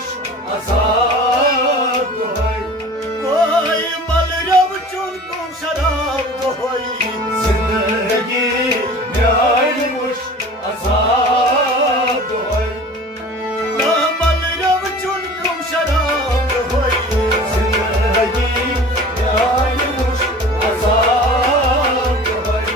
wuş azab doy Oy malrav chun tum sharab doy Zindagi nyay wuş azab doy Na malrav chun tum sharab doy Zindagi nyay wuş azab doy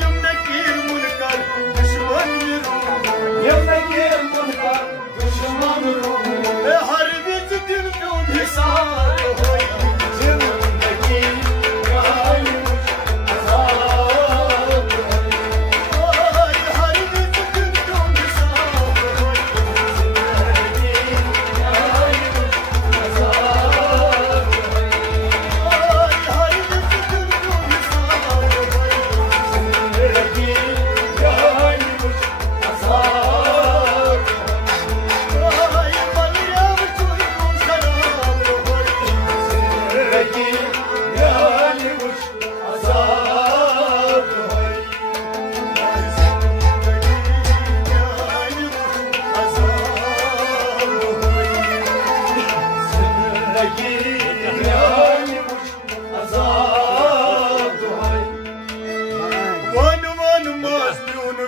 Yumna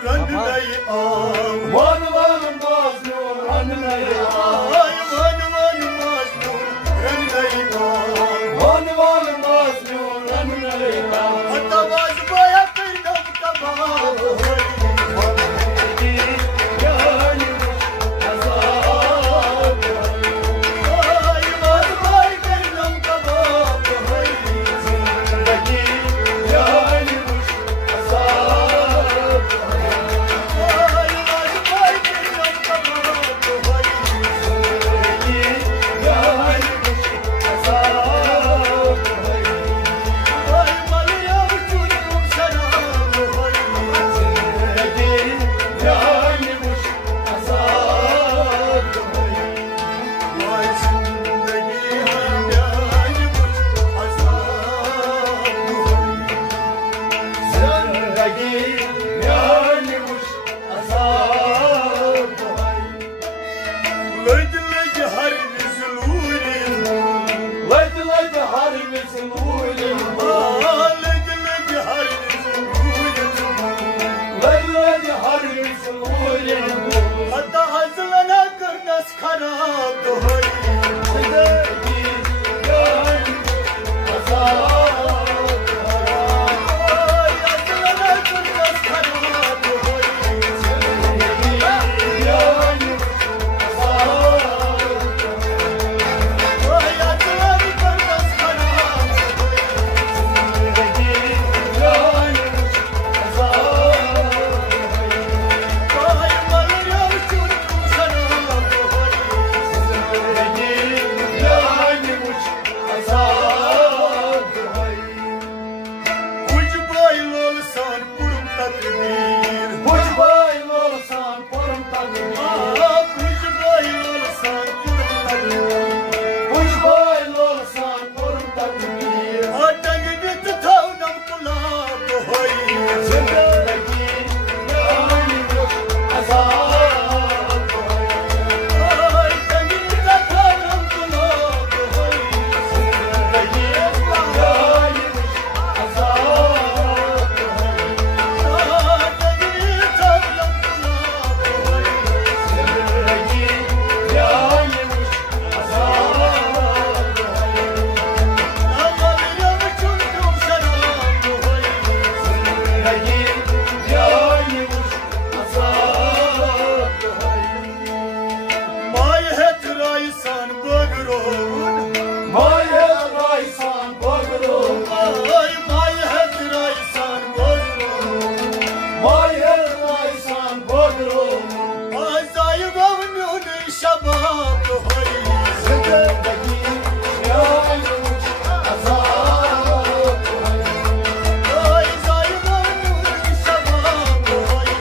रंग नहीं आम one one Majnu रंग नहीं आम one one Majnu रंग नहीं आम one one Majnu रंग नहीं आम हतवाज बोया कदम कबाब होई जिंदगी जान आजाद ओय वाज बोय कदम कबाब होई जिंदगी जान आजाद ओय वाज बोय कदम कबाब होई जिंदगी जान आजाद ओय मलिया चुन शराब होई जिंदगी जान आजाद ओय जिंदगी है जान मुझ आजाद होई जिंदगी जान आजाद लज लज हर विजलूरी लज लज हर विजलूरी लज लज हर विजलूरी लज लज हर विजलूरी हता हजलना करनस खराब होई जिंदगी जान आजाद ओय हजलना करनस खराब होई जिंदगी जान आजाद ओय हजलना करनस खराब होई जिंदगी जान आजाद ओय मलिया चुन शराब होई जिंदगी जान आजाद कुछ बोय लोल सान पुरम तकदीर खुश भाई लोसान परम तकदीर कुछ बोय लोल सान पुरम तकदीर खुश भाई लोसान परम तकदीर अटग नित थौनम कुलाब होई जिंदगी जान आजाद ओय टग नित थौनम कुलाब होई जिंदगी जान आजाद टग नित थौनम कुलाब होई जिंदगी जान आजाद मलिया चुन शराब होई जिंदगी जान आजाद माय है तुराई सान बगरोन माया राइसान बगरो ओय माय है तुराई सान बगरोन माया राइसान बगरो आजाय गवनु ने शबाब होई जिंदगी जान आजाद ओय जाय गवनु ने शबाब होई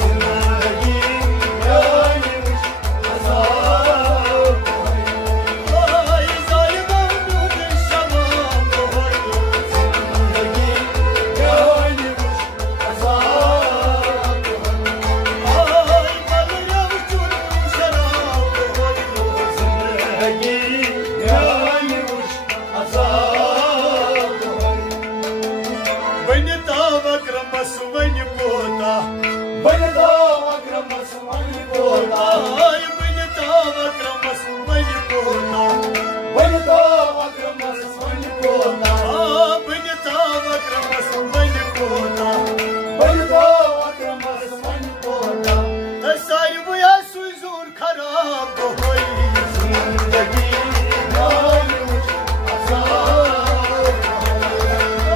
जिंदगी जान आजाद ओय जाय गवनु ने शबाब होई जिंदगी जान आजाद ओय मलिया चुन शराब होई जिंदगी जान आजाद वनिता वक्रमस वनि पोता बनदा अग्रमस वनि बोला ओय वनिता वक्रमस वनि पोता बनदा अग्रमस वनि बोला वनिता वक्रमस वनि पोता बनदा अग्रमस वनि बोला सारी बुया सुजूर खराब होई जिंदगी जान आजाद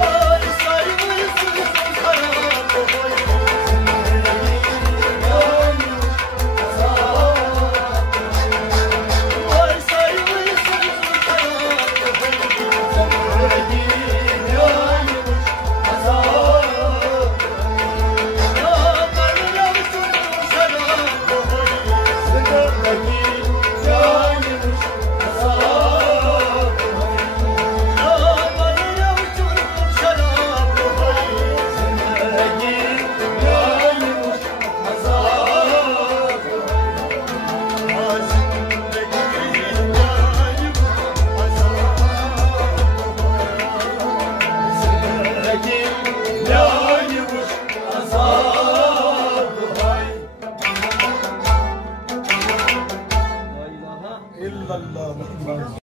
ओय सारी बुया सुजूर खराब होई जिंदगी जान आजाद ओय सारी बुया इल्लल्लाह